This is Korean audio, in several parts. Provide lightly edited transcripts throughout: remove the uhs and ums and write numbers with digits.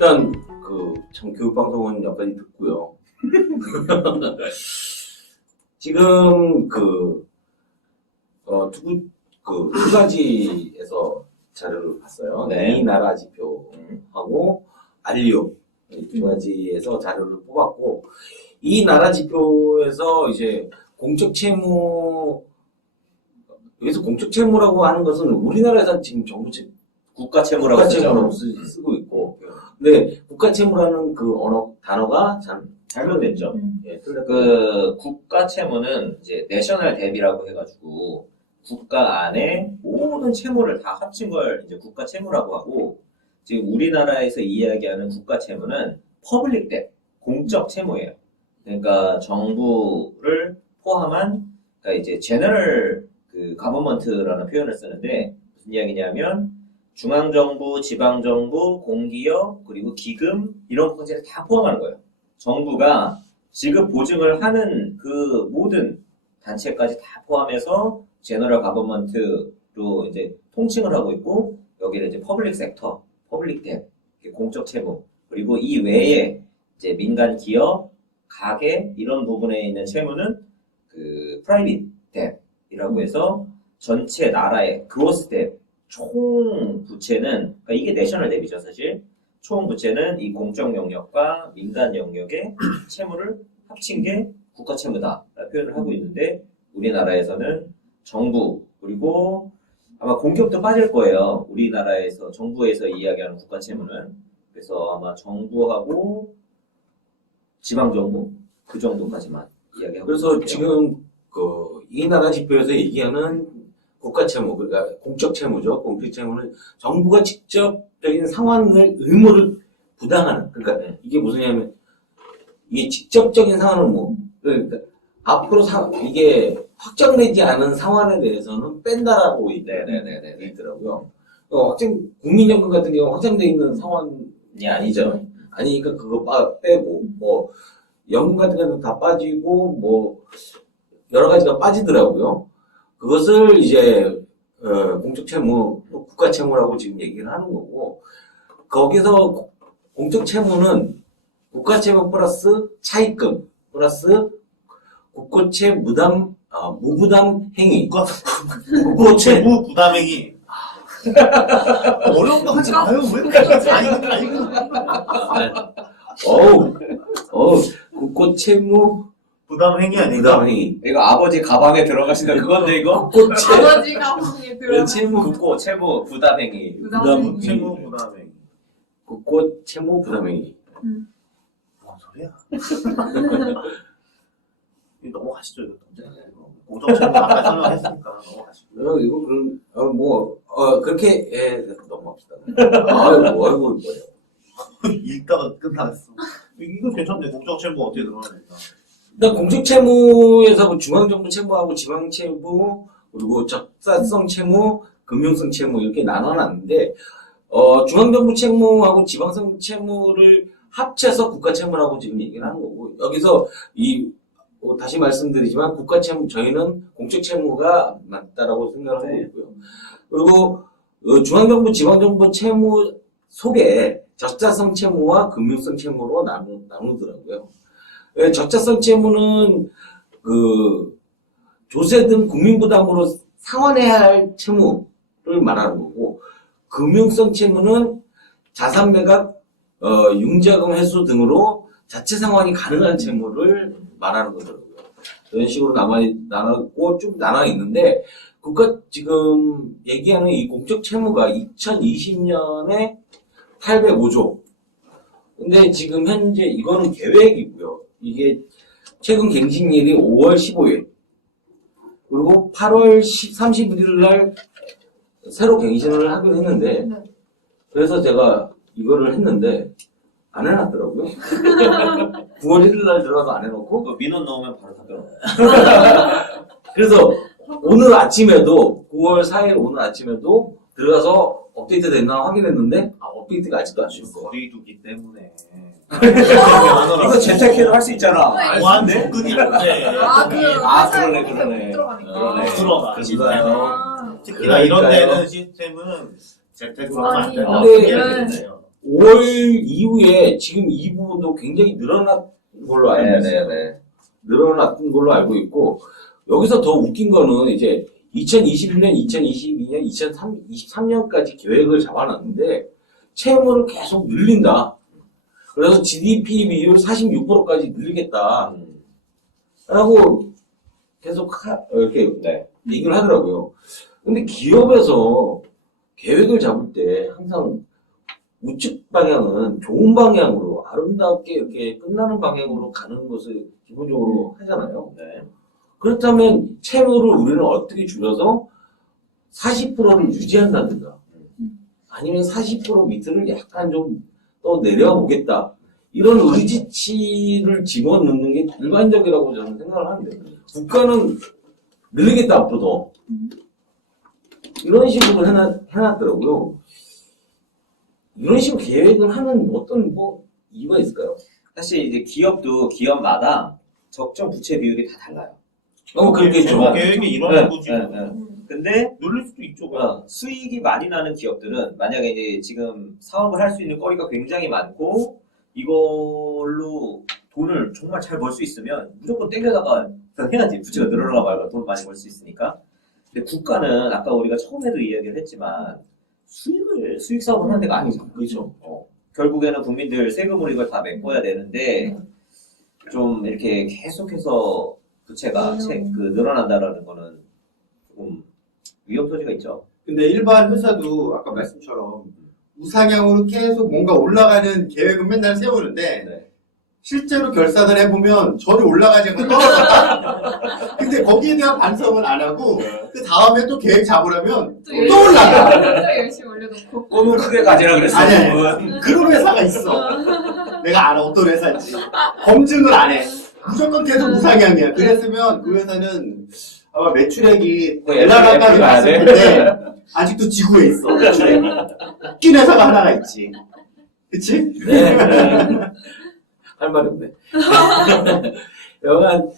일단 참 교육방송은 여기까지 듣고요. 지금 두 가지에서 자료를 봤어요. 네. 이 나라 지표하고 알리오 두 가지에서 자료를 뽑았고, 이 나라 지표에서 이제 공적 채무, 여기서 공적 채무라고 하는 것은 우리나라에서 지금 정부 국가 채무라고 쓰고 있고, 근데 국가 채무라는 그 단어가 잘못됐죠. 예, 그 국가 채무는 이제 내셔널 뎁이라고 해가지고 국가 안에 모든 채무를 다 합친 걸 이제 국가 채무라고 하고, 지금 우리나라에서 이야기하는 국가 채무는 퍼블릭 뎁, 공적 채무예요. 그러니까 정부를 포함한, 그러니까 이제 제너럴 가버먼트라는 표현을 쓰는데 무슨 이야기냐면 중앙정부, 지방정부, 공기업, 그리고 기금 이런 것들을 다 포함하는 거예요. 정부가 지급 보증을 하는 그 모든 단체까지 다 포함해서 제너럴 가버먼트로 이제 통칭을 하고 있고, 여기를 이제 퍼블릭 섹터, 퍼블릭 뎁, 공적 채무, 그리고 이 외에 이제 민간 기업, 가계 이런 부분에 있는 채무는 그 프라이빗 뎁이라고 해서 전체 나라의 그로스 뎁, 총 부채는, 그러니까 이게 내셔널 뎁이죠 사실. 총 부채는 이 공적 영역과 민간 영역의 채무를 합친 게 국가 채무다 표현을 하고 있는데, 우리나라에서는 정부, 그리고 아마 공기업도 빠질 거예요. 우리나라에서 정부에서 이야기하는 국가 채무는. 그래서 아마 정부하고 지방정부 그 정도까지만 이야기하고 그래서 있을게요. 지금 이 나라 지표에서 얘기하는 국가 채무, 그러니까 공적 채무죠. 공적 채무는 정부가 직접적인 상환을 의무를 부담하는, 그러니까 이게 무슨냐면 이게 직접적인 상환은 그러니까 앞으로 이게 확정되지 않은 상환에 대해서는 뺀다라고 있더라고요. 국민연금 같은 경우 확정돼 있는 상환이 아니죠. 아니니까 그거 빼고 연금 같은 것도 다 빠지고 여러 가지가 빠지더라고요. 그것을 이제 공적 채무, 국가 채무라고 지금 얘기를 하는 거고, 거기서 공적 채무는 국가 채무 플러스 차입금 플러스 국고채 무부담 행위. 국고채 무부담행위. 어려운 거 하지 마요. 왜 그렇게 국고채무 부담행위 아닌가? 무부담 행위. 이거 아버지 가방에 들어가시는 그건데 이거? 아버지 가방에 들어가. 국고 채무 부담행위. 채무 부담행위. 국고채무 부담 행위. 뭔 소리야? 이거 넘어가시죠. 이거 공정채무 아까 설명했으니까 넘어가시죠. 이거 그렇게 넘어갑시다. 아이고 뭐예요? 읽다가 끝나겠어. 이거 괜찮네. 공정채무 어떻게 들어가니까. 일단 공적 채무에서 중앙정부 채무하고 지방 채무, 그리고 적자성 채무, 금융성 채무 이렇게 나눠놨는데, 중앙정부 채무하고 지방성 채무를 합쳐서 국가 채무라고 지금 얘기를 하는 거고, 여기서 다시 말씀드리지만 국가 채무, 저희는 공적 채무가 맞다라고 생각을 하고 있고요. 그리고 중앙정부, 지방정부 채무 속에 적자성 채무와 금융성 채무로 나누더라고요. 적자성 채무는 조세 등 국민부담으로 상환해야 할 채무를 말하는 거고, 금융성 채무는 자산 매각, 융자금 회수 등으로 자체 상환이 가능한 채무를 말하는 거더라고요. 이런 식으로 나눠고 쭉 나눠 있는데, 지금 얘기하는 이 공적 채무가 2020년에 805조. 근데 지금 현재 이거는 계획이고요. 이게 최근 갱신일이 5월 15일. 그리고 8월 31일 날 새로 갱신을 하기로 했는데, 그래서 제가 이거를 했는데 안 해놨더라고요. 9월 1일 날 들어가서 안 해놓고, 그 민원 넣으면 바로 답변. 그래서 오늘 아침에도 9월 4일 오늘 아침에도 들어가서 업데이트 됐나 확인했는데 업데이트가 아직도 안 됐어. 거리두기 때문에. 이거 재택해도 할 수 있잖아. 완 접근이 안 돼. 그러네. 들어가. 그러니까요. 특히나 이런 데는 시스템은 재택으로 하면 안 된다. 근데 얘기를 했네요. 5월 이후에 지금 이 부분도 굉장히 늘어난 걸로 알고 있어요. 네네네. 늘어났던 걸로 알고 있고, 여기서 더 웃긴 거는 이제 2021년, 2022년, 2023년까지 계획을 잡아놨는데, 채무를 계속 늘린다. 그래서 GDP 비율 46%까지 늘리겠다. 라고 계속 이렇게 네. 얘기를 하더라고요. 근데 기업에서 계획을 잡을 때 항상 우측 방향은 좋은 방향으로 아름답게 이렇게 끝나는 방향으로 가는 것을 기본적으로 하잖아요. 네. 그렇다면 채무를 우리는 어떻게 줄여서 40%를 유지한다든가 아니면 40% 밑을 약간 좀 또 내려가 보겠다. 이런 의지치를 집어넣는 게 일반적이라고 저는 생각을 하는데 국가는 늘리겠다 앞으로도 이런 식으로 해놨더라고요. 이런 식으로 계획을 하는 어떤 뭐 이유가 있을까요? 사실 이제 기업도 기업마다 적정 부채 비율이 다 달라요. 그렇겠죠. 채무 계획이 이런 거지. 근데 늘릴 수도 있죠. 수익이 많이 나는 기업들은 만약에 이제 지금 사업을 할 수 있는 거리가 굉장히 많고 이걸로 돈을 정말 잘 벌 수 있으면 무조건 땡겨다가 해야지. 부채가 늘어나가 말고 돈 많이 벌 수 있으니까. 근데 국가는 아까 우리가 처음에도 이야기를 했지만 수익 사업을 하는 데가 아니잖아요. 그렇죠. 결국에는 국민들 세금으로 이걸 다 메꿔야 되는데 좀 이렇게 계속해서 부채가 늘어난다라는 거는 조금 위험 소지가 있죠. 근데 일반 회사도 아까 말씀처럼 우상향으로 계속 뭔가 올라가는 계획은 맨날 세우는데 네. 실제로 결산을 해보면 전혀 올라가지 않고 떨어졌다. 근데 거기에 대한 반성은 안 하고 그 다음에 또 계획 잡으려면 또 올라가. 또 열심히 올려놓고. 꿈은 크게 가지라 그랬어. 아니, 그런 회사가 있어. 내가 알아, 어떤 회사인지. 검증을 안 해. 무조건 계속 우상향이야. 그랬으면 그 회사는 아마 매출액이 올라가까지 갔을 텐데 아직도 지구에 있어. 매출액이. 웃긴 회사가 하나가 있지. 그치? 네. 할 말이 없네. 여간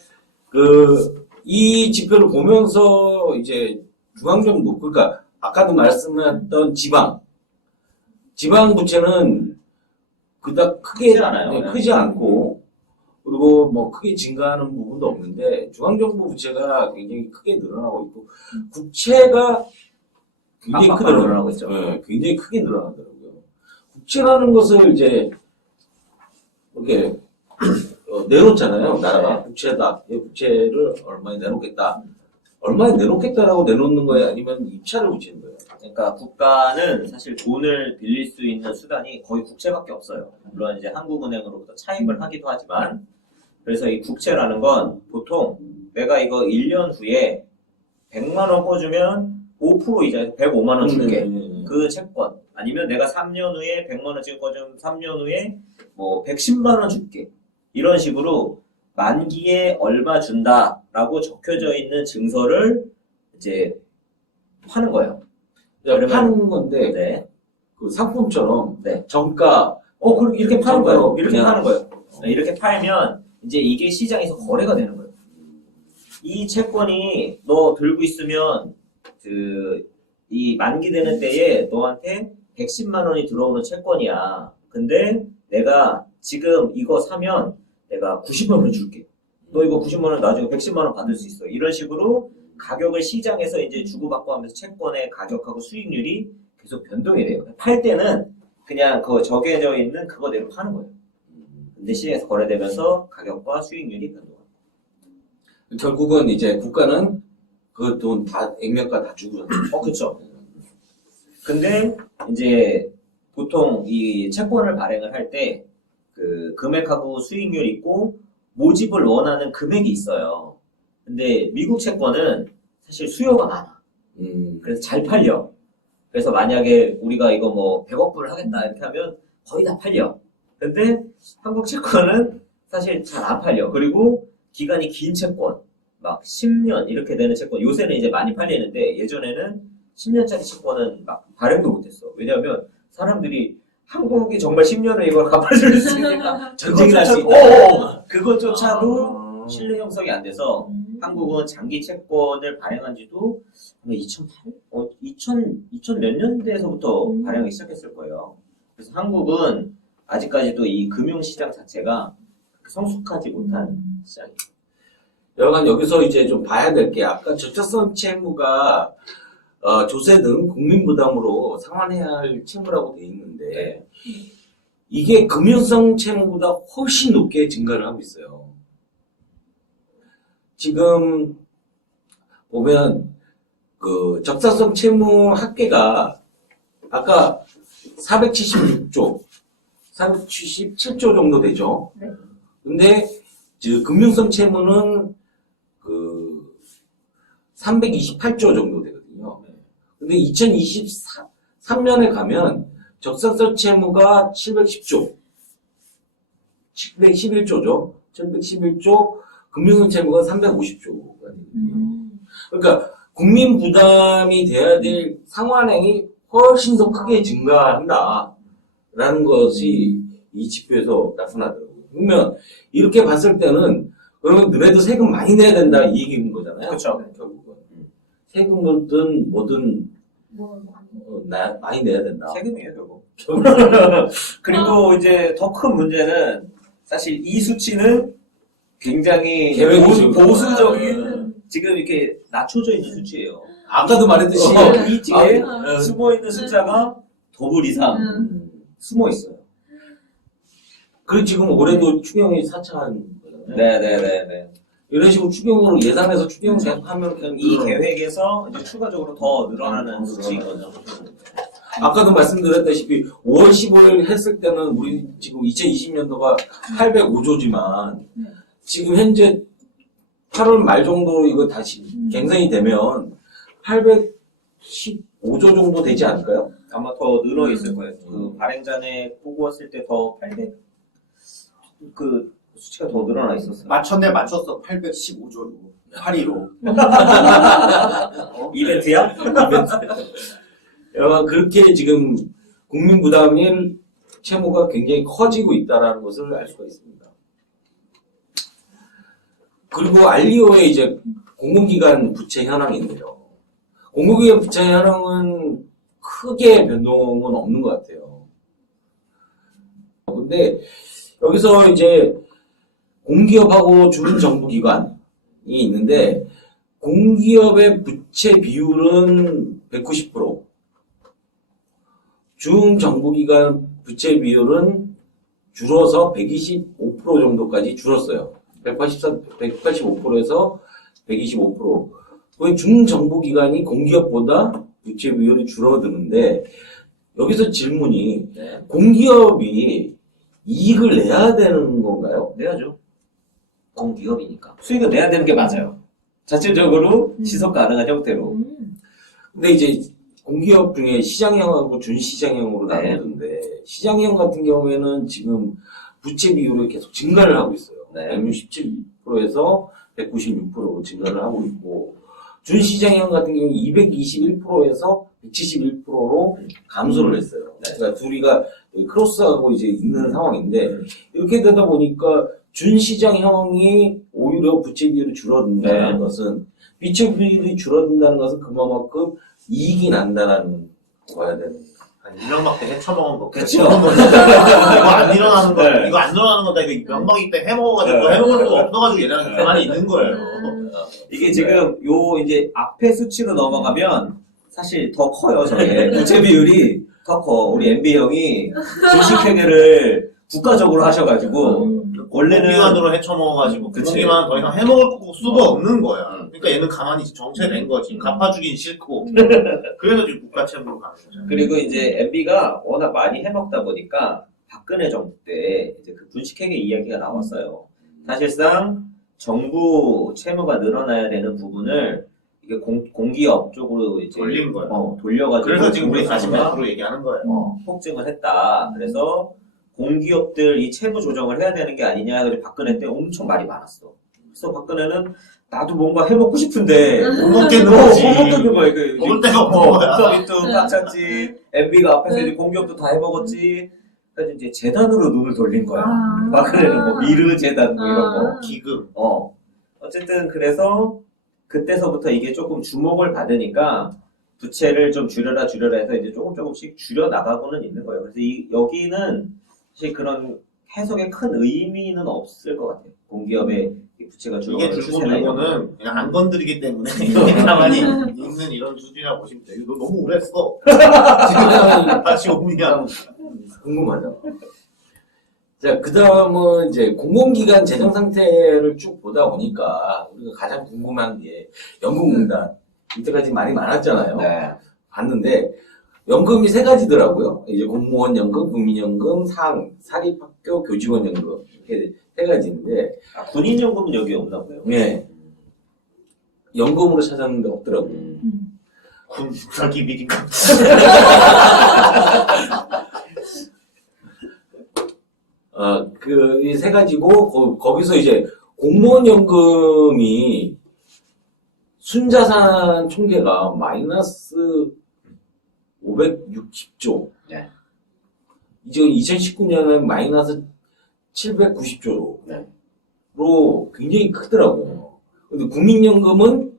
이 지표를 보면서 이제 중앙정부, 그러니까 아까도 말씀했던 지방 부채는 그닥 크게 크지 않아요. 크지 않고 그리고 뭐 크게 증가하는 부분도 없는데 중앙정부 부채가 굉장히 크게 늘어나고 있고 국채가 굉장히 빡빡 크게 늘어나고 있죠. 네, 굉장히 크게 늘어나더라고요. 국채라는 것을 이제 이렇게 내놓잖아요. 나라가 부채다. 이 부채를 얼마에 내놓겠다. 얼마에 내놓겠다라고 내놓는 거예요? 아니면 입찰을 붙이는 거예요? 그러니까 국가는 사실 돈을 빌릴 수 있는 수단이 거의 국채밖에 없어요. 물론 이제 한국은행으로부터 차입을 하기도 하지만 그래서 이 국채라는 건 보통 내가 이거 1년 후에 100만 원 꿔주면 5% 이자에서 105만 원 줄게. 그 채권. 아니면 내가 3년 후에 100만 원씩 꿔주면 3년 후에 뭐 110만 원 줄게. 이런 식으로 만기에 얼마 준다라고 적혀져 있는 증서를 이제 파는 거예요. 파는 건데 네. 그 상품처럼 네. 정가 이렇게 파는 거예요. 이렇게 그냥. 파는 거예요. 이렇게 팔면 이제 이게 시장에서 거래가 되는 거예요. 이 채권이 너 들고 있으면 이 만기되는 때에 너한테 110만 원이 들어오는 채권이야. 근데 내가 지금 이거 사면 내가 90만 원 줄게. 너 이거 90만 원 나중에 110만 원 받을 수 있어. 이런 식으로 가격을 시장에서 이제 주고받고 하면서 채권의 가격하고 수익률이 계속 변동이 돼요. 팔 때는 그냥 그 정해져 있는 그거대로 파는 거예요. 근데 시장에서 거래되면서 가격과 수익률이 변동합니다. 결국은 이제 국가는 그 돈 다 액면가 다 주고 그렇죠. 근데 이제 보통 이 채권을 발행을 할 때 그 금액하고 수익률이 있고 모집을 원하는 금액이 있어요. 근데 미국 채권은 사실 수요가 많아. 그래서 잘 팔려. 그래서 만약에 우리가 이거 뭐 100억 불을 하겠다 이렇게 하면 거의 다 팔려. 근데 한국 채권은 사실 잘 안 팔려. 그리고 기간이 긴 채권, 막 10년 이렇게 되는 채권, 요새는 이제 많이 팔리는데 예전에는 10년짜리 채권은 막 발행도 못했어. 왜냐하면 사람들이 한국이 정말 10년을 이걸 갚아줄 수 있으니까 전쟁이 날 수 있다. 그것조차도 신뢰 형성이 안 돼서 한국은 장기 채권을 발행한 지도 2008? 2000 몇 년대에서부터 발행하기 시작했을 거예요. 그래서 한국은 아직까지도 이 금융시장 자체가 성숙하지 못한 시장이에요. 여러분 여기서 이제 좀 봐야 될 게 아까 적자성 채무가 조세 등 국민 부담으로 상환해야 할 채무라고 돼 있는데 이게 금융성 채무보다 훨씬 높게 증가를 하고 있어요. 지금 보면 그 적자성 채무 합계가 아까 476조, 477조 정도 되죠. 네. 근데 금융성 채무는 그 328조 정도 되거든요. 근데 2023년에 가면 적자성 채무가 710조, 711조죠. 711조, 금융성 채무가 350조가 되거든요. 그러니까 국민 부담이 돼야 될 상환액이 훨씬 더 크게 증가한다라는 것이 이 지표에서 나타나더라고요. 그러면 이렇게 봤을 때는 그러면 너네도 세금 많이 내야 된다 이 얘기인 거잖아요. 그렇죠. 결국은 세금이든 뭐든 많이 내야 된다. 세금이에요, 결국. 그리고 이제 더 큰 문제는 사실 이 수치는 굉장히 계획이죠. 보수적인 지금 이렇게 낮춰져 있는 수치예요. 아까도 말했듯이 이 뒤에 숨어 있는 숫자가 더블 이상 숨어 있어요. 그리고 지금 올해도 추경이 4차한 거잖아요. 네네네네. 이런 식으로 추경으로 예산에서 추경 계속하면 그냥 이 계획에서 이제 추가적으로 더 늘어나는 수치인 거죠. 아까도 말씀드렸다시피 5월 15일 했을 때는 우리 지금 2020년도가 805조지만 지금 현재 8월 말 정도로 이거 다시 갱생이 되면 815조 정도 되지 않을까요? 아마 더 늘어 있을 거예요. 그 발행전에 보고 왔을 때 더 800, 그 수치가 더 늘어나 있었어요. 맞췄어. 815조로. 815. 이벤트야? 그렇게 지금 국민 부담인 채무가 굉장히 커지고 있다는 것을 알 수가 있습니다. 그리고 알리오의 이제 공공기관 부채 현황인데요. 공공기관 부채 현황은 크게 변동은 없는 것 같아요. 근데 여기서 이제 공기업하고 준정부기관이 있는데 공기업의 부채 비율은 190%, 중정부기관 부채 비율은 줄어서 125% 정도까지 줄었어요. 185%에서 125%. 그 중정부기관이 공기업보다 부채 비율이 줄어드는데 여기서 질문이 공기업이 이익을 내야 되는 건가요? 내야죠. 공기업이니까. 수익은 내야 되는 게 맞아요. 자체적으로 지속 가능한 형태로. 근데 이제 공기업 중에 시장형하고 준시장형으로 네. 나누는데 시장형 같은 경우에는 지금 부채 비율이 계속 증가를 하고 있어요. 네. 167%에서 196%로 증가를 하고 있고 준시장형 같은 경우는 221%에서 171%로 감소를 했어요. 그러니까 둘이가 크로스하고 이제 있는 상황인데 이렇게 되다 보니까 준시장형이 오히려 부채 비율이 줄어든다는 것은 부채 비율이 줄어든다는 것은 그만큼 이익이 난다라는 봐야 되는. 한 2명밖에 해쳐먹은 거. 그쵸. 이거 안 일어나는 거, 네. 이거 안 일어나는 거다. 이거 명박이 때 해먹어가지고 해먹을 거 없어가지고 얘네랑 가만히 있는 거예요. 이게 지금 요 이제 앞에 수치로 넘어가면 사실 더 커요, 저게. 부채 비율이 더 커. 우리 MB 형이 주식회계를 국가적으로 하셔가지고 원래는 공기관으로 해쳐먹어가지고 그치. 공기만 더 이상 해먹을 수가 없는 거야. 그러니까 얘는 가만히 정체된 거지. 갚아주긴 싫고. 그래서 지금 국가 채무로 가는 거죠. 그리고 이제 MB가 워낙 많이 해먹다 보니까 박근혜 정부 때 이제 그 분식회계 이야기가 나왔어요. 사실상 정부 채무가 늘어나야 되는 부분을 이게 공기업 쪽으로 이제 돌린 거야. 돌려가지고 그래서 지금 우리 정부에서 40%로 얘기하는 거예요. 폭증을 했다. 그래서 공기업들 이 채무 조정을 해야 되는 게 아니냐. 그래서 박근혜 때 엄청 말이 많았어. 그래서 박근혜는 나도 뭔가 해먹고 싶은데 못 먹겠는 거지. 못 먹겠는 거야. 먹을 데가 없는 거야. 서비스 꽉 찼지. MB가 앞에서 이제 공기업도 다 해먹었지. 그래서 이제 재단으로 눈을 돌린 거야. 박근혜는 뭐 미르 재단 뭐 이런 거. 기금. 어쨌든 그래서 그때서부터 이게 조금 주목을 받으니까 부채를 좀 줄여라 해서 이제 조금씩 줄여 나가고는 있는 거예요. 그래서 여기는 사실 그런 해석에 큰 의미는 없을 것 같아요. 공기업의 이 부채가 이게 줄어가는 줄고 추세나 이런 거. 늘고는 그냥 안 건드리기 때문에 가만히 있는 이런 수준이라고 보시면 돼요. 너 너무 오래 했어. 지금 다시 5분이야. 궁금하다. 자, 그 다음은 이제 공공기관 재정 상태를 쭉 보다 보니까 우리가 가장 궁금한 게 연금공단. 이때까지 말이 많았잖아요. 네. 봤는데, 연금이 세 가지더라고요. 이제 공무원 연금, 국민연금, 사립학교 교직원 연금. 이렇게 세 가지인데, 아, 군인연금은 여기 없나 봐요. 네. 연금으로 찾았는데 없더라고요. 군 사기 비리가. 이 세 가지고, 거기서 이제 공무원 연금이 순자산 총계가 마이너스 560조. 네. 이제 2019년은 마이너스 790조로 네. 굉장히 크더라고요. 근데 국민연금은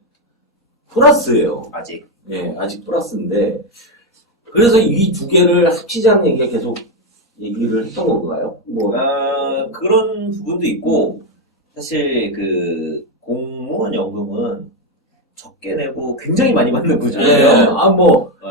플러스예요. 아직. 예, 아직 플러스인데. 그래서 이 두 개를 합치자는 얘기가 계속 얘기를 했던 건가요? 그런 부분도 있고, 사실 그 공무원 연금은 적게 내고 굉장히 많이 받는 예, 구조예요.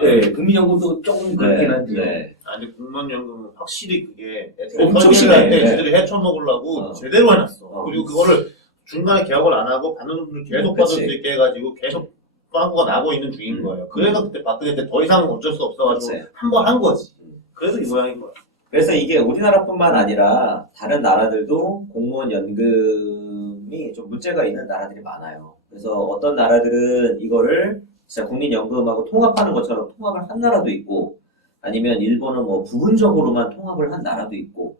예, 국민연금도 조금 그렇긴 한데. 네. 아니 공무원 연금은 확실히 그게 엄청 설계를 심해. 할때 네. 지들이 헤쳐먹으려고 어. 제대로 해놨어. 어. 그리고 그거를 중간에 개혁을 안 하고 받는 돈을 계속 그치. 받을 수 있게 해가지고 계속 빵꾸가 나고 있는 중인 거예요. 그래서 그때 박근혜 때 더 이상은 어쩔 수 없어가지고 그치. 한 번 한 거지. 그래서 이 모양인 거야. 그래서 이게 우리나라뿐만 아니라 다른 나라들도 공무원 연금이 좀 문제가 있는 나라들이 많아요. 그래서 어떤 나라들은 이거를 진짜 국민연금하고 통합하는 것처럼 통합을 한 나라도 있고, 아니면 일본은 뭐 부분적으로만 통합을 한 나라도 있고.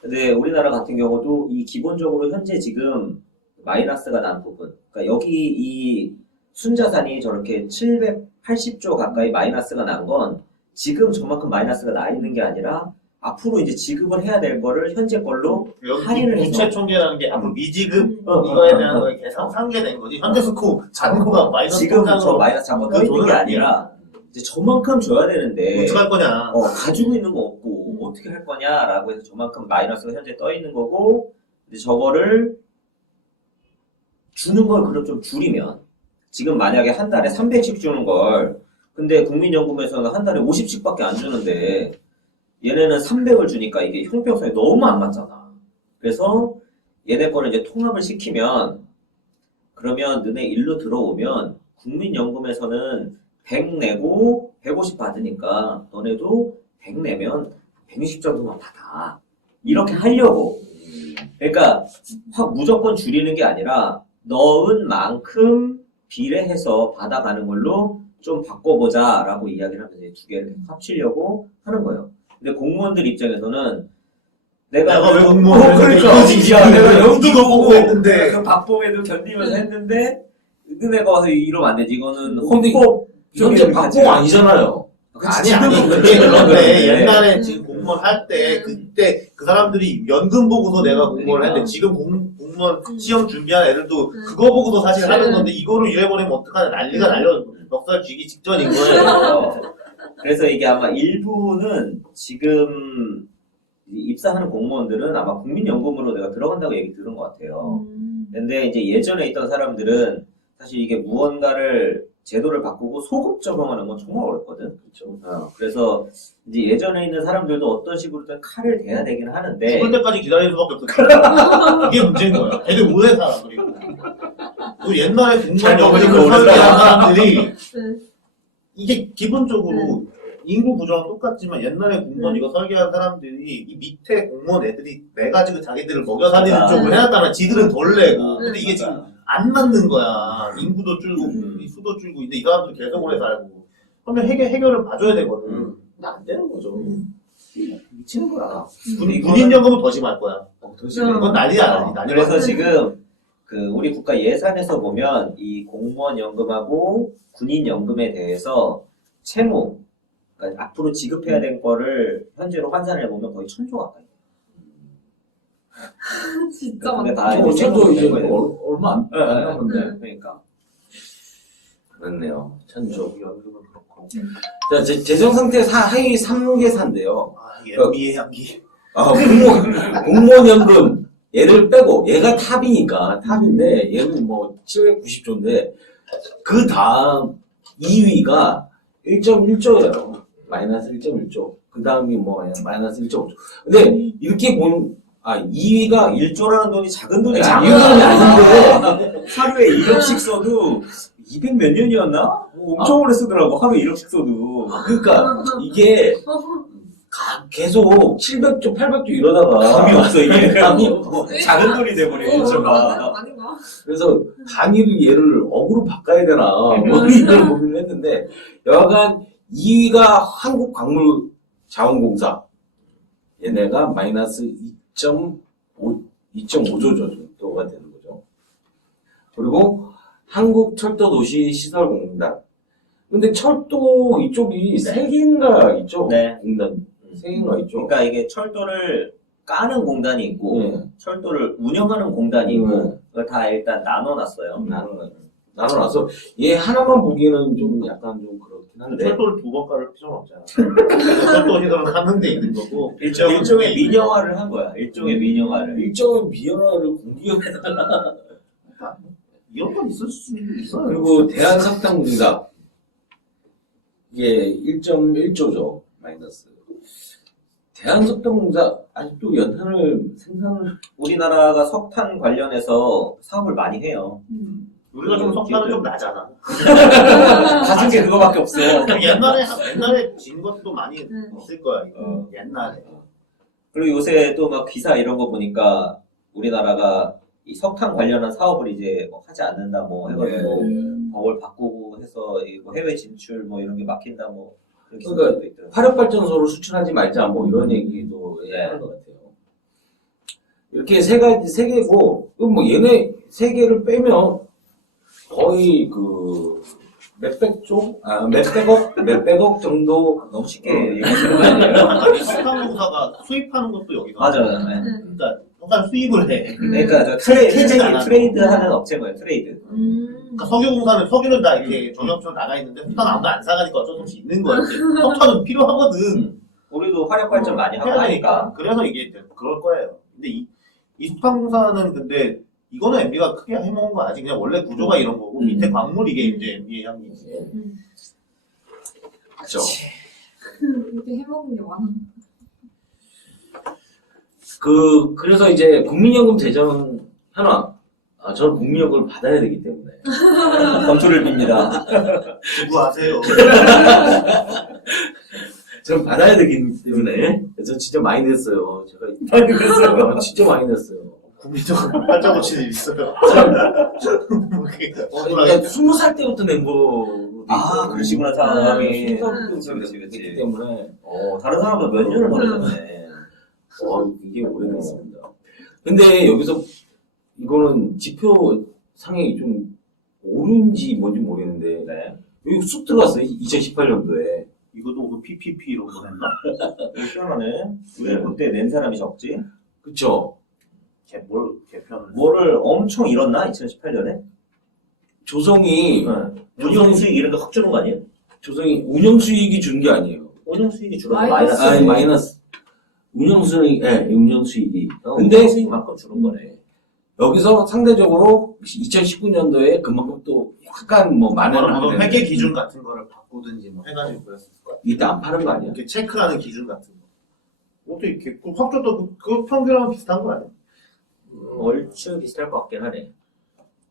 근데 우리나라 같은 경우도 이 기본적으로 현재 지금 마이너스가 난 부분, 그러니까 여기 이 순자산이 저렇게 780조 가까이 마이너스가 난 건 지금 저만큼 마이너스가 나 있는 게 아니라 앞으로 이제 지급을 해야 될 거를 현재 걸로 할인을 여기 해서. 부채 총계라는 게 앞으로 미지급 어, 이거에 어, 대한 어. 거에 계산 상계된 거지. 현재 스코 잔고가 마이너스 지금 저 통장으로 마이너스 잡고 떠 있는 게 아니라 이제 저만큼 줘야 되는데 어떡할 거냐. 가지고 있는 거 없고 어떻게 할 거냐라고 해서 저만큼 마이너스가 현재 떠 있는 거고, 이제 저거를 주는 걸 그럼 좀 줄이면, 지금 만약에 한 달에 300씩 주는 걸, 근데 국민연금에서는 한 달에 50씩밖에 안 주는데 얘네는 300을 주니까 이게 형평성이 너무 안 맞잖아. 그래서 얘네 거를 이제 통합을 시키면, 그러면 너네 일로 들어오면 국민연금에서는 100 내고 150 받으니까 너네도 100 내면 160 정도만 받아. 이렇게 하려고. 그러니까 확 무조건 줄이는 게 아니라 넣은 만큼 비례해서 받아가는 걸로 좀 바꿔보자 라고 이야기를 하면서 두 개를 합치려고 하는 거예요. 근데 공무원들 입장에서는 내가 왜 공무원을 그러니까 이거지. 야, 내가 연기도 이거 보고 보고 했는데. 그 박봉에도 견디면서 했는데 너네가 와서 이러면 안 되지. 이거는 근데 헌법 현재 박봉 아니잖아요. 아니 지금은 그게 그런데 네. 옛날에 지금 공무원 할 때 그때 그 사람들이 연금 보고서 내가 공무원을 했는데 지금 공무원 시험 준비한 애들도 그거 보고서 사실 하는 건데 이거를 이래버리면 어떡하냐 난리가 날려 멱살 쥐기 직전인 거예요. 그래서 이게 아마 일부는 지금 입사하는 공무원들은 아마 국민연금으로 내가 들어간다고 얘기 들은 것 같아요. 근데 이제 예전에 있던 사람들은 사실 이게 무언가를 제도를 바꾸고 소급 적용하는 건 정말 어렵거든. 그렇죠. 그래서 이제 예전에 있는 사람들도 어떤 식으로든 칼을 대야 되긴 하는데 죽을 때까지 기다릴 수밖에 없어. 이게 문제인 거야. 애들 오래 살아. 그리고 옛날에 공무원 연금을 설계한 사람들이 이게 기본적으로 인구 구조랑 똑같지만 옛날에 공무원 이거 설계한 사람들이 이 밑에 공무원 애들이 내 가지고 자기들을 먹여 살리는 맞아. 쪽으로 해놨다면 지들은 덜 내고 근데 이게 맞아. 지금 안 맞는 거야. 인구도 줄고 이 수도 줄고 근데 이 사람들 계속 오래 살고 그러면 해결을 봐줘야 되거든. 근데 안 되는 거죠. 미치는 거야. 군인연금은 더 심할 거야. 더 심해. 이건 난리야. 난리. 그래서 지금 그 우리 국가 예산에서 보면 이 공무원 연금하고 군인 연금에 대해서 채무, 그러니까 앞으로 지급해야 될 거를 현재로 환산을 해보면 거의 1,000조 가까이. 진짜 근데 많다. 다 이제 저도 이제 된 거예요. 얼마 안 돼요. 근데 그러니까 그렇네요. 1000조. 연금은 그렇고. 자, 재정 상태 하위 3개사인데요. 아, MB의 향기. 공무원 연금 얘를 빼고 얘가 탑인데 얘는 뭐 790조인데 그 다음 2위가 1.1조예요. 마이너스 1.1조. 그 다음이 뭐 마이너스 1.5조. 근데 이렇게 2위가 1조라는 돈이 작은 돈이 작은 작은 돈이 아닌데 하루에 1억씩 써도 200 몇 년이었나? 뭐 엄청 오래 쓰더라고. 하루에 1억씩 써도. 그러니까 이게 계속 700조, 800조 이러다가 감이 없어 이게. 감이 없어. 작은 돈이 돼버려 1조가. 아닌가? 그래서 단위를 얘를 억으로 바꿔야 되나 뭐 이런 고민을 했는데 여하간 2위가 한국광물자원공사 얘네가 마이너스 2.5조 정도가 되는 거죠. 그리고 한국철도도시시설공단. 근데 철도 이쪽이 세 개인가 있죠? 네. 공단 세 개인가 있죠? 그러니까 이게 철도를 까는 공단이 있고 네. 철도를 운영하는 공단이 있고 네. 그걸 다 일단 나눠놨어요. 나눠놔서 얘 하나만 보기에는 좀 약간 좀 그렇긴 한데 철도를 2번 깔을 필요는 없잖아. 철도 시설은 하는 데 있는 거고. 일종의 민영화를 한 거야. 일종의 민영화를. 일정의 미연화를 공기업에다 이런 건 있을 수 있어요. 그리고 대한석탄공사 이게 1.1조죠 마이너스. 대한석탄공사 아직도 연탄을 생산을 우리나라가 석탄 관련해서 사업을 많이 해요. 우리가 좀 석탄은 좀 나잖아. 가진 게 그거밖에 없어. 옛날에 진 것도 많이 있을 거야. 이거. 옛날에. 그리고 요새 또 막 기사 이런 거 보니까 우리나라가 이 석탄 관련한 사업을 이제 뭐 하지 않는다 뭐 해가지고 법을 바꾸고 해서 뭐 해외 진출 뭐 이런 게 막힌다 뭐 그런 기사도 그러니까 있더라고요. 화력발전소를 수출하지 말자 뭐 이런 얘기도 하는 것 같아요. 이렇게 세 개고 그럼 뭐 얘네 세 개를 빼면 거의 그 몇백억 정도 너무 쉽게 얘기하시는 거 아니에요? 석탄공사가 수입하는 것도 여기서. 맞아요. 네. 그러니까 석탄 수입을 해. 그러니까 저 캐지 않아. 트레이드 하는 업체인 트레이드. 그러니까 석유공사는 석유는 다 이렇게 전역처럼 나가 있는데 석탄 아무도 안 사가니까 어쩔 수 없이 있는 거야. 석탄은 필요하거든. 우리도 화력 발전 많이 하고 해야 하니까. 되니까. 그래서 이게 그럴 거예요. 근데 이 석탄공사는 근데 이거는 MB가 크게 해먹은 거 아직 그냥 원래 구조가 이런 거고 밑에 광물 이게 이제 MB의 향이지. 그렇죠. 이렇게 해먹은 게 많아. 그래서 이제 국민연금 재정 현황. 저는 국민연금을 받아야 되기 때문에 검토를 빕니다. 누구하세요? 저는 받아야 되기 때문에 그래서 진짜 많이 냈어요. 제가 많이 냈어요. 진짜 많이 냈어요. 국민적으로 팔자 고친 일 있어요. 그러니까 20살 때부터 낸 거. 그러시구나, 사람이. 20살 그치. 때부터 때문에 다른 사람보다 몇 년을 보내셨네. 이게 오래됐습니다. 근데 여기서 이거는 지표상에 좀 오른지 뭔지 모르겠는데 네. 여기 쑥 들어갔어요. 2018년도에. 이것도 그 PPP 이런 거 했나? 희한하네. 왜 그때 낸 사람이 적지? 그쵸? 개편을. 뭐를 엄청 잃었나? 2018년에? 조성이 운영 수익 이런 거 확 주는 거 아니에요? 조성이 운영 수익이 준 게 아니에요. 운영 수익이 줄었어. 마이너스. 마이너스. 마이너스. 운영 수익, 운영 수익이. 근데 근데 수익만큼 주는 거네. 여기서 상대적으로 2019년도에 그만큼 또 약간 뭐 만회를 뭐 하게 회계 되는데 기준 같은 거를 바꾸든지 뭐 해가지고 그랬을 거야. 이때 안 파는 거 아니야? 이렇게 체크하는 기준 같은 거. 어떻게 이렇게 확 줬다 그 평균하고 비슷한 거 아니야? 얼추 비슷할 것 같긴 하네.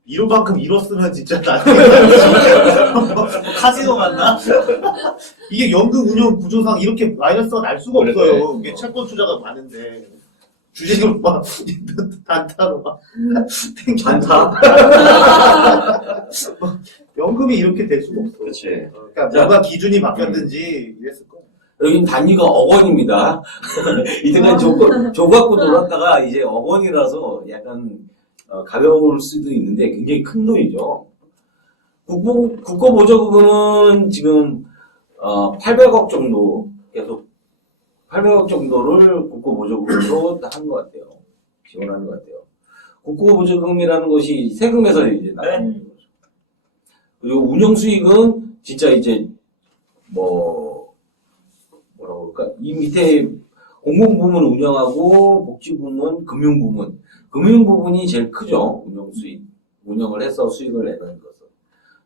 이런 만큼 잃었으면 진짜 나중에 카지노 맞나? 이게 연금 운영 구조상 이렇게 마이너스가 날 수가 없어요. 이게 채권 투자가 많은데 주식을 막 단타로 막 단타? 연금이 이렇게 될 수가 없어. 그렇지. 그러니까 뭔가 기준이 바뀌었든지 이랬을 거야. 여긴 단위가 억원입니다. 이때까지 줘갖고 놀았다가 이제 억원이라서 약간 가벼울 수도 있는데 굉장히 큰 돈이죠. 국고보조금은 지금 800억 정도 계속 800억 정도를 국고보조금으로 한 것 같아요. 지원하는 것 같아요. 국고보조금이라는 것이 세금에서 이제 나가는 거죠. 그리고 운영 수익은 진짜 이제 뭐라고 그럴까? 이 밑에 공공 부문 운영하고 복지 부문, 금융 부문. 금융 부분이 제일 크죠. 운영 수익. 운영을 해서 수익을 내는 것은.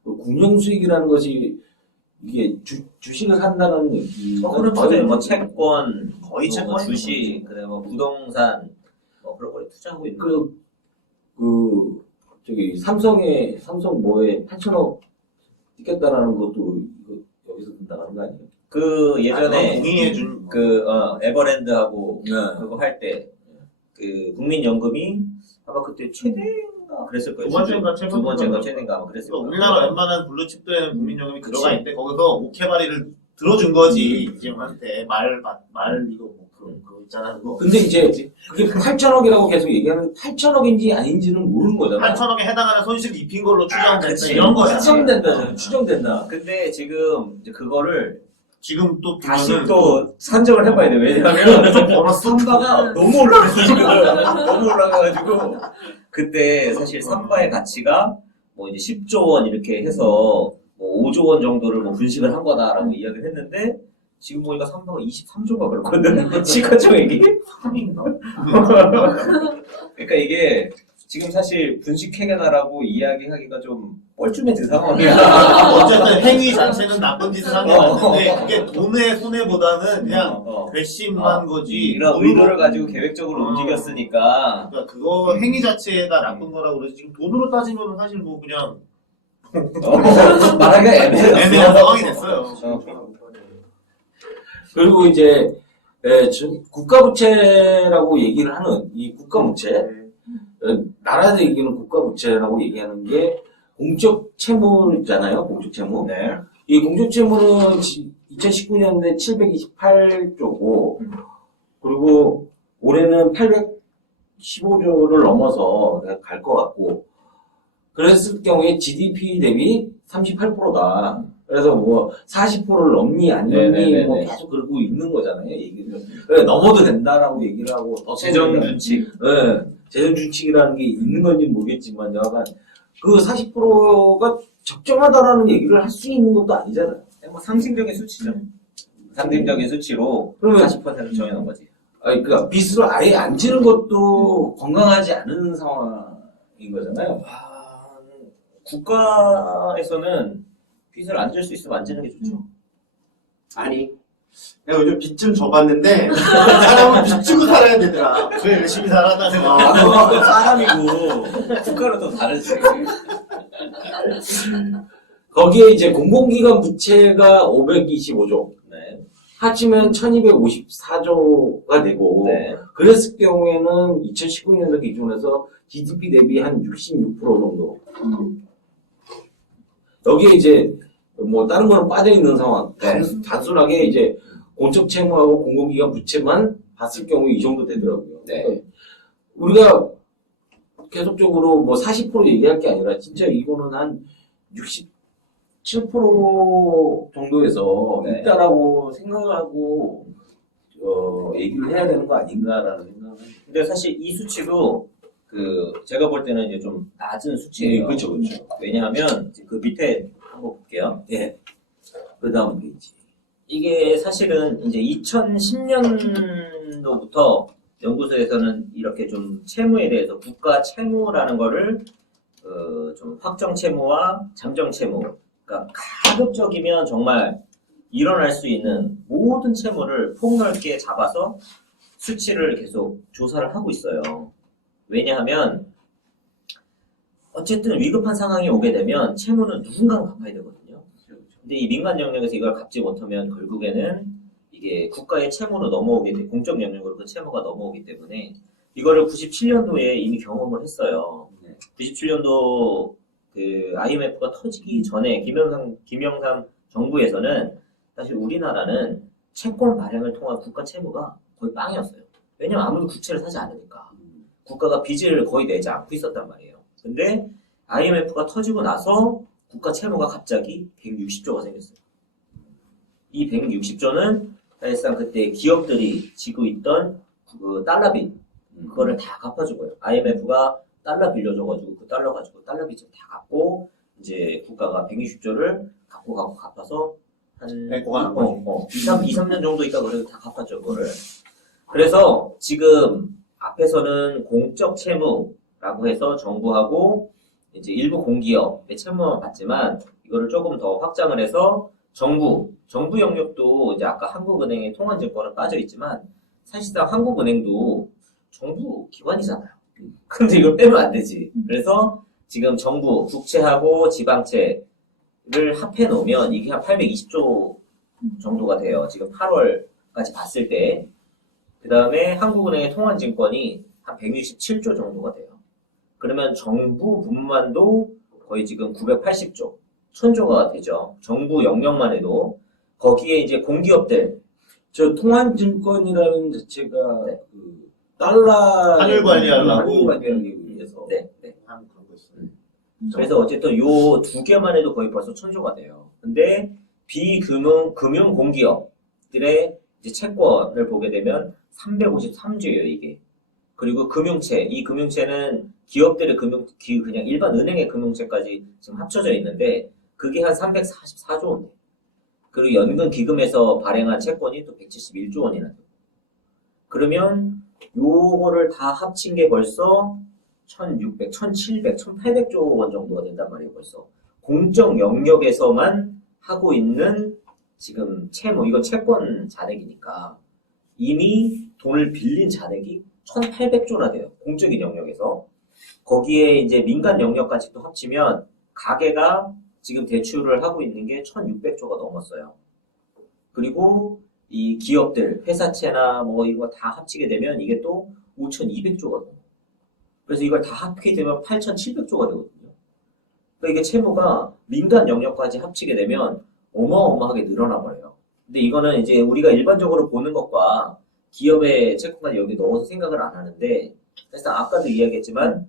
운영 수익이라는 것이 이게 주식을 산다는 얘기가 그렇죠. 뭐 채권, 거의 뭐 채권이 주식, 그다음에 뭐 부동산, 뭐 그런 거에 투자하고 있는 저기 삼성 뭐에 8천억 찍겠다라는 것도 이거 여기서 나가는 거 아니에요? 그 예전에 공인해준 에버랜드하고 네. 그거 할 때 그 국민연금이 아마 그때 최대인가 그랬을 거예요. 두 번째인가 두 번째인가 최대인가 아마 그랬을 거예요. 우리나라 웬만한 블루칩들에는 국민연금이 그치. 들어가 있는데 거기서 오케바리를 들어준 거지 이재용한테 말 이거 뭐 그거 있잖아 그거 근데 이제 그게 8천억이라고 계속 얘기하면 8천억인지 아닌지는 모르는 거잖아. 8천억에 해당하는 손실을 입힌 걸로 추정된다 그치. 이런 거잖아. 추정된다. 추정된다. 근데 지금 이제 그거를 지금 또 다시 보면은 또 산정을 해봐야 돼. 왜냐하면 좀 벌었어. 삼바가 너무 올라갔어 지금. 너무 올라가가지고 그때 사실 삼바의 가치가 뭐 이제 10조 원 이렇게 해서 뭐 5조 원 정도를 뭐 분식을 한 거다라고 이야기를 했는데 지금 보니까 삼바가 23조가 그렇거든. 시가총액이. 그러니까 이게 지금 사실 분식회계나라고 이야기하기가 좀 뻘쭘해진 상황이야. 어쨌든 행위 자체는 나쁜 짓을 한 게 맞는데 그게 돈의 손해보다는 그냥 괘씸한 거지. 이런 돈으로- 의도를 가지고 계획적으로 움직였으니까. 그러니까 그거 행위 자체가 나쁜 거라고 그래서 지금 돈으로 따지면 사실 뭐 그냥 말하기가 애매해요. 애매한 상황이 됐어요. 그리고 이제 국가부채라고 얘기를 하는 이 국가부채, 나라에서 얘기하는 국가부채라고 얘기하는 게 공적 채무잖아요. 공적 채무. 네. 이 공적 채무는 2019년에 728조고 그리고 올해는 815조를 넘어서 갈 것 같고 그랬을 경우에 GDP 대비 38%다. 그래서 뭐 40%를 넘니 안 넘니 네네네네. 뭐 계속 그러고 있는 거잖아요. 얘기를. 그래, 넘어도 된다라고 얘기를 하고 더 재정 된다. 준칙. 네, 재정 준칙이라는 게 있는 건지 모르겠지만 여하간 그 40%가 적정하다라는 얘기를 할 수 있는 것도 아니잖아요. 뭐 상징적인 수치죠. 상징적인 수치로 그러면 40% 정해놓은 거지. 아니, 그러니까 빚을 아예 안 지는 것도 건강하지 않은 상황인 거잖아요. 국가에서는 빚을 안 질 수 있으면 안 지는 게 좋죠. 아니 내가 요즘 빚 좀 져봤는데 사람은 빚 지고 살아야 되더라. 그래 열심히 살았다는 거. 나도 사람이고 국가는 또 다르지. 거기에 이제 공공기관 부채가 525조, 네. 합치면 1254조가 되고, 네. 그랬을 경우에는 2019년도 기준에서 GDP 대비 한 66% 정도. 여기에 이제 뭐 다른 거는 빠져 있는 상황. 네. 단순하게 이제 공적 채무하고 공공기관 부채만 봤을 경우 이 정도 되더라고요. 네. 우리가 계속적으로 뭐 40% 얘기할 게 아니라 진짜 이거는 한 67% 정도에서 네. 있다라고 생각하고 얘기를 해야 되는 거 아닌가라는 생각은. 근데 사실 이 수치도 제가 볼 때는 이제 좀 낮은 수치예요. 그렇죠, 그렇죠. 왜냐하면 그 밑에 한번 볼게요. 예. 그 다음 페이지. 이게 사실은 이제 2010년도부터 연구소에서는 이렇게 좀 채무에 대해서 국가 채무라는 거를 좀 확정 채무와 잠정 채무, 그러니까 가급적이면 정말 일어날 수 있는 모든 채무를 폭넓게 잡아서 수치를 계속 조사를 하고 있어요. 왜냐하면 어쨌든 위급한 상황이 오게 되면 채무는 누군가가 갚아야 되거든요. 근데 이 민간 영역에서 이걸 갚지 못하면 결국에는 이게 국가의 채무로 넘어오게 돼, 공적 영역으로 그 채무가 넘어오기 때문에 이거를 97년도에 이미 경험을 했어요. 97년도 그 IMF가 터지기 전에 김영삼 정부에서는 사실 우리나라는 채권 발행을 통한 국가 채무가 거의 빵이었어요. 왜냐면 아무도 국채를 사지 않으니까. 국가가 빚을 거의 내지 않고 있었단 말이에요. 근데 IMF가 터지고 나서 국가 채무가 갑자기 160조가 생겼어요. 이 160조는 사실상 그때 기업들이 지고 있던 그 달러 빚, 그거를 다 갚아준 거예요. IMF가 달러 빌려줘가지고 그 달러 가지고 달러 빚을 다 갚고 이제 국가가 160조를 갖고 갚아서 한 갚고 가는 거지. 2, 3년 정도 있다 그래도 다 갚았죠, 그거를. 그래서 지금 앞에서는 공적 채무라고 해서 정부하고 이제 일부 공기업의 채무만 받지만 이거를 조금 더 확장을 해서 정부 영역도 이제 아까 한국은행의 통한증권은 빠져 있지만 사실상 한국은행도 정부 기관이잖아요. 근데 이걸 빼면 안 되지. 그래서 지금 정부, 국채하고 지방채를 합해 놓으면 이게 한 820조 정도가 돼요. 지금 8월까지 봤을 때. 그 다음에 한국은행의 통한증권이 한 167조 정도가 돼요. 그러면 정부 분만도 거의 지금 980조, 1000조가 되죠. 정부 영역만 해도. 거기에 이제 공기업들. 저 통한증권이라는 자체가 그 달러 환율 관리하려고. 환율 관리하기 위해서. 네. 한 그런 거 있어요. 그래서 어쨌든 요 두 개만 해도 거의 벌써 1000조가 돼요. 근데 금융 공기업들의 이제 채권을 보게 되면 353조예요, 이게. 그리고 이 금융채는 기업들의 그냥 일반 은행의 금융채까지 지금 합쳐져 있는데 그게 한 344조 원. 그리고 연금기금에서 발행한 채권이 또 171조 원이나 돼요. 그러면 요거를 다 합친 게 벌써 1600, 1700, 1800조 원 정도가 된단 말이에요, 벌써. 공적 영역에서만 하고 있는 지금 채무, 이거 채권 잔액이니까 이미 돈을 빌린 잔액이 1800조나 돼요. 공적인 영역에서. 거기에 이제 민간 영역까지 또 합치면 가계가 지금 대출을 하고 있는 게 1600조가 넘었어요. 그리고 이 기업들, 회사채나 뭐 이거 다 합치게 되면 이게 또 5200조가 넘어요. 그래서 이걸 다 합치게 되면 8700조가 되거든요. 그러니까 이게 채무가 민간 영역까지 합치게 되면 어마어마하게 늘어나 버려요. 근데 이거는 이제 우리가 일반적으로 보는 것과 기업의 채권까지 여기 넣어서 생각을 안 하는데 사실상 아까도 이야기했지만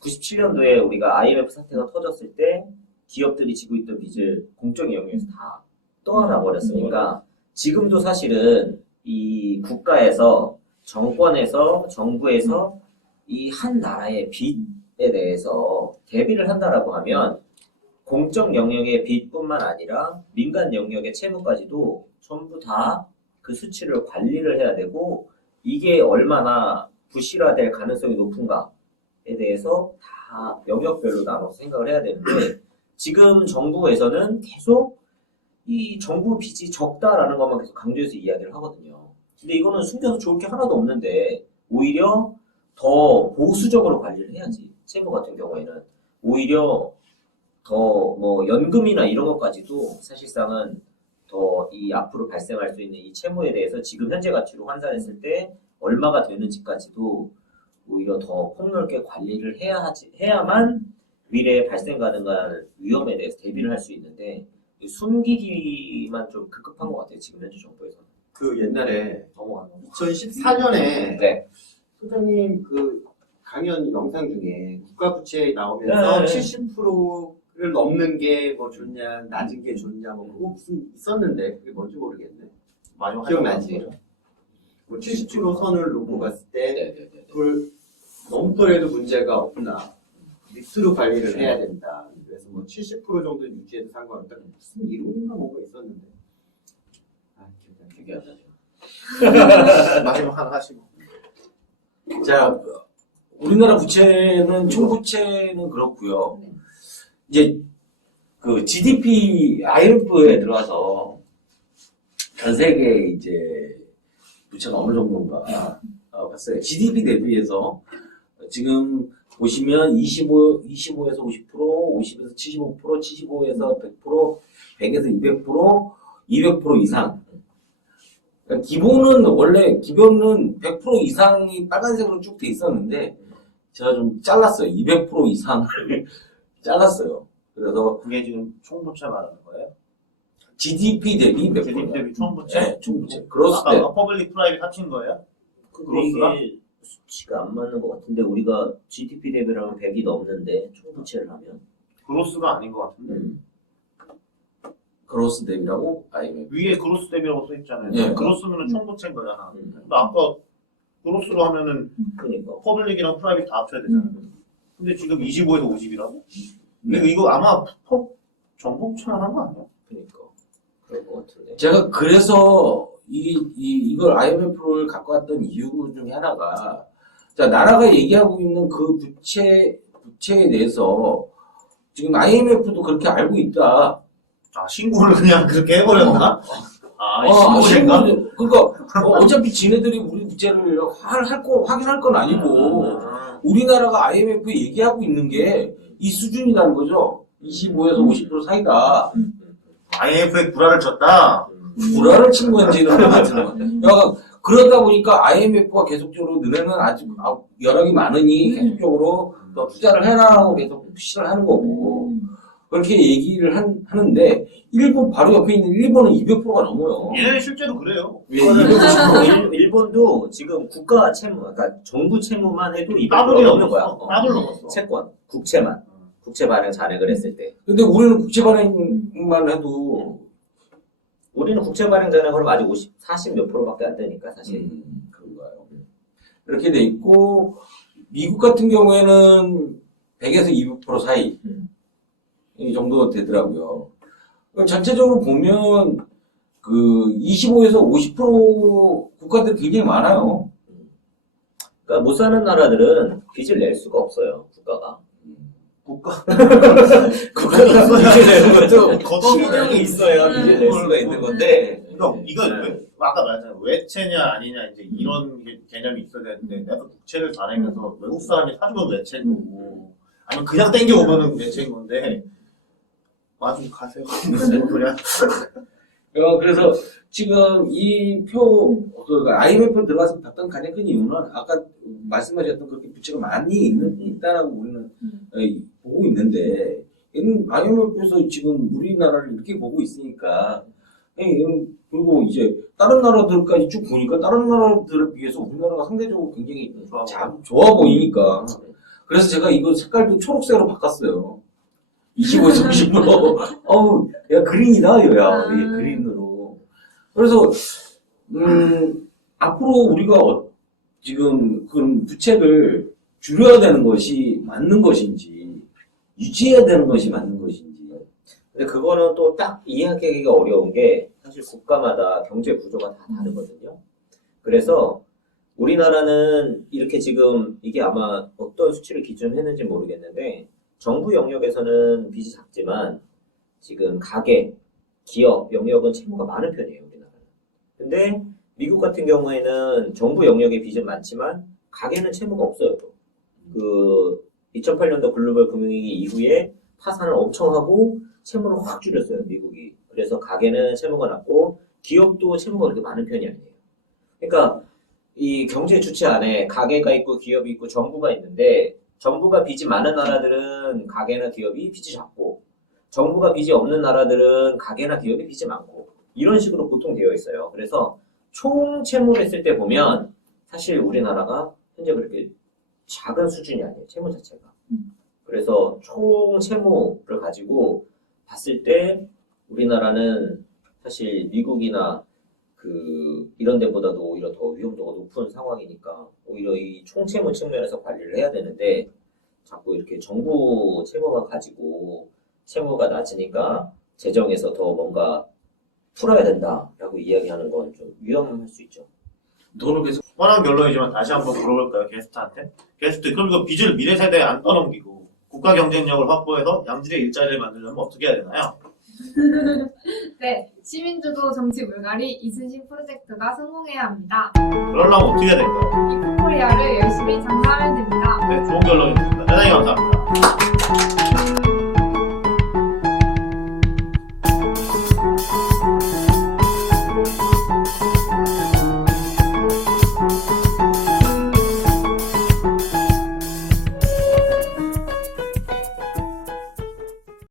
97년도에 우리가 IMF 사태가 터졌을 때 기업들이 지고 있던 빚을 공적 영역에서 다 떠안아 버렸으니까 지금도 사실은 이 국가에서 정권에서 정부에서 이 한 나라의 빚에 대해서 대비를 한다라고 하면 공적 영역의 빚뿐만 아니라 민간 영역의 채무까지도 전부 다 그 수치를 관리를 해야 되고 이게 얼마나 부실화될 가능성이 높은가에 대해서 다 영역별로 나눠서 생각을 해야 되는데 지금 정부에서는 계속 이 정부 빚이 적다라는 것만 계속 강조해서 이야기를 하거든요. 근데 이거는 숨겨서 좋을 게 하나도 없는데 오히려 더 보수적으로 관리를 해야지. 채무 같은 경우에는 오히려 더 뭐 연금이나 이런 것까지도 사실상은 더 이 앞으로 발생할 수 있는 이 채무에 대해서 지금 현재 가치로 환산했을 때 얼마가 되는지까지도 오히려 더 폭넓게 관리를 해야만 미래에 발생 가능한 위험에 대해서 대비를 할 수 있는데 숨기기만 좀 급급한 것 같아요. 지금 현재 정부에서는. 그 옛날에 2014년에 네. 소장님 그 강연 영상 중에 국가부채 나오면서 네. 70%를 넘는 게 뭐 좋냐, 낮은 게 좋냐, 뭐 그거 무슨 있었는데 그게 뭔지 모르겠네. 많이 기억나지? 뭐 70% 선을 놓고 봤을 때 네네네. 그걸 넘더라도 문제가 없나 밑으로 관리를 해야 된다. 그래서 뭐 70% 정도 유지해도 상관없다. 무슨 이론인가 뭐가 있었는데. 아 기억이 안 나요. 마지막 하나 하시고. 자, 우리나라 부채는 총부채는 그렇고요. 이제 그 GDP IMF에 들어와서 전 세계 이제 부채가 어느 정도인가 봤어요. GDP 대비해서 지금 보시면 25에서 50%, 50에서 75%, 75에서 100%, 100에서 200%, 200% 이상. 그러니까 기본은 100% 이상이 빨간색으로 쭉 돼 있었는데 제가 좀 잘랐어요. 200% 이상을 잘랐어요. 그래서 그게 지금 총부채 말하는 거예요? GDP 대비 몇 GDP 프로? 대비 총부채? 네, 총부채. 그로스 대. 아까 퍼블릭 프라이빗 합친 거예요? 그로스가? 이게 수치가 안 맞는 것 같은데 우리가 GDP 대비라면 100이 넘는데 총부채를 하면 그로스가 아닌 것 같은데. 그로스 대비라고? IMF. 위에 그로스 대비라고 써있잖아요. 예. 그로스는 총부채인 거잖아. 음. 근데 아까 그로스로 하면은 그러니까 퍼블릭이랑 프라이빗 다 합쳐야 되잖아요. 근데 지금 25에서 50이라고? 근데 이거 아마 정복처럼 한 거 아니야? 그러니까 그럴 것 같은데. 제가 그래서 이걸 IMF를 갖고 왔던 이유 중에 하나가, 자, 나라가 얘기하고 있는 그 부채에 대해서 지금 IMF도 그렇게 알고 있다. 신고를 그냥 그렇게 해버렸나? 신고인가? 그러니까 어차피 지네들이 우리 부채를 확인할 건 아니고 우리나라가 IMF에 얘기하고 있는 게 이 수준이라는 거죠. 25에서 50% 사이다. IMF에 구라를 쳤다? 불화를 친 건지는 모르겠지만, 그러다 보니까 IMF가 계속적으로 너네는 아직 여력이 많으니 계속적으로 더 투자를 해라고 계속 푸시를 하는 거고, 그렇게 얘기를 하는데, 일본 바로 옆에 있는 일본은 200%가 넘어요. 얘네는 실제로 그래요. 왜 250%? 일본도 지금 국가 채무, 그러니까 정부 채무만 해도 200% 더블이 넘는 거야. 넘었어. 더블 넘었어. 채권, 국채만. 국채 발행 잔액을 했을 때. 근데 우리는 국채 발행만 해도, 우리는 국채 발행 잔액으로 아직 40 몇 프로밖에 안 되니까 사실. 그런가요? 이렇게 돼 있고, 미국 같은 경우에는 100에서 200% 사이, 이 정도 되더라고요. 전체적으로 보면, 25에서 50% 국가들이 굉장히 많아요. 그러니까 못 사는 나라들은 빚을 낼 수가 없어요. 국가가. 국가가 빚을 내는 것도 거둬들이 있어야 빚을 낼 수가 있는 건데, 이거 아까 말했잖아. 외채냐 아니냐 이제 이런 개념이 있어야 되는데 내가 국채를 발행해서 외국 사람이 사주면 외채인 거고 아니면 그냥 땡겨오면은 외채인 건데 좀 가세요. 무슨 소리야? 그래서 지금 이 IMF 들어가서 봤던 가장 큰 이유는 아까 말씀하셨던 그렇게 부채가 많이 있다라고 우리는 보고 있는데, IMF에서 지금 우리나라를 이렇게 보고 있으니까, 그리고 이제 다른 나라들까지 쭉 보니까 다른 나라들에 비해서 우리나라가 상대적으로 굉장히 좋아 보이니까, 그래서 제가 이거 색깔도 초록색으로 바꿨어요. 25에서 50%. 어우, 야, 그린이다, 야, 이게 그린으로. 그래서, 앞으로 우리가 지금 그런 부채를 줄여야 되는 것이 맞는 것인지, 유지해야 되는 것이 맞는 것인지. 근데 그거는 또 딱 이해하기가 어려운 게 사실 국가마다 경제 구조가 다 다르거든요. 그래서 우리나라는 이렇게 지금 이게 아마 어떤 수치를 기준했는지 모르겠는데 정부 영역에서는 빚이 작지만 지금 가계, 기업 영역은 채무가 많은 편이에요, 우리나라는. 근데 미국 같은 경우에는 정부 영역에 빚은 많지만 가계는 채무가 없어요. 그 2008년도 글로벌 금융위기 이후에 파산을 엄청 하고 채무를 확 줄였어요, 미국이. 그래서 가계는 채무가 낮고 기업도 채무가 그렇게 많은 편이 아니에요. 그러니까 이 경제 주체 안에 가계가 있고 기업이 있고 정부가 있는데 정부가 빚이 많은 나라들은 가계나 기업이 빚이 작고 정부가 빚이 없는 나라들은 가계나 기업이 빚이 많고 이런 식으로 보통 되어 있어요. 그래서 총 채무를 했을 때 보면 사실 우리나라가 현재 그렇게 작은 수준이 아니에요, 채무 자체가. 그래서 총 채무를 가지고 봤을 때 우리나라는 사실 미국이나 이런 데보다도 오히려 더 위험도가 높은 상황이니까 오히려 이 총채무 측면에서 관리를 해야 되는데 자꾸 이렇게 정부 채무만 가지고 채무가 낮으니까 재정에서 더 뭔가 풀어야 된다라고 이야기하는 건 좀 위험할 수 있죠. 돈을 계속 뻔한 결론이지만 다시 한번 물어볼까요, 게스트한테? 게스트, 그럼 이거 빚을 미래 세대에 안 떠넘기고 국가 경쟁력을 확보해서 양질의 일자리를 만들려면 어떻게 해야 되나요? 네, 시민주도 정치 물갈이 이순신 프로젝트가 성공해야 합니다. 그러려면 어떻게 해야 될까요? 이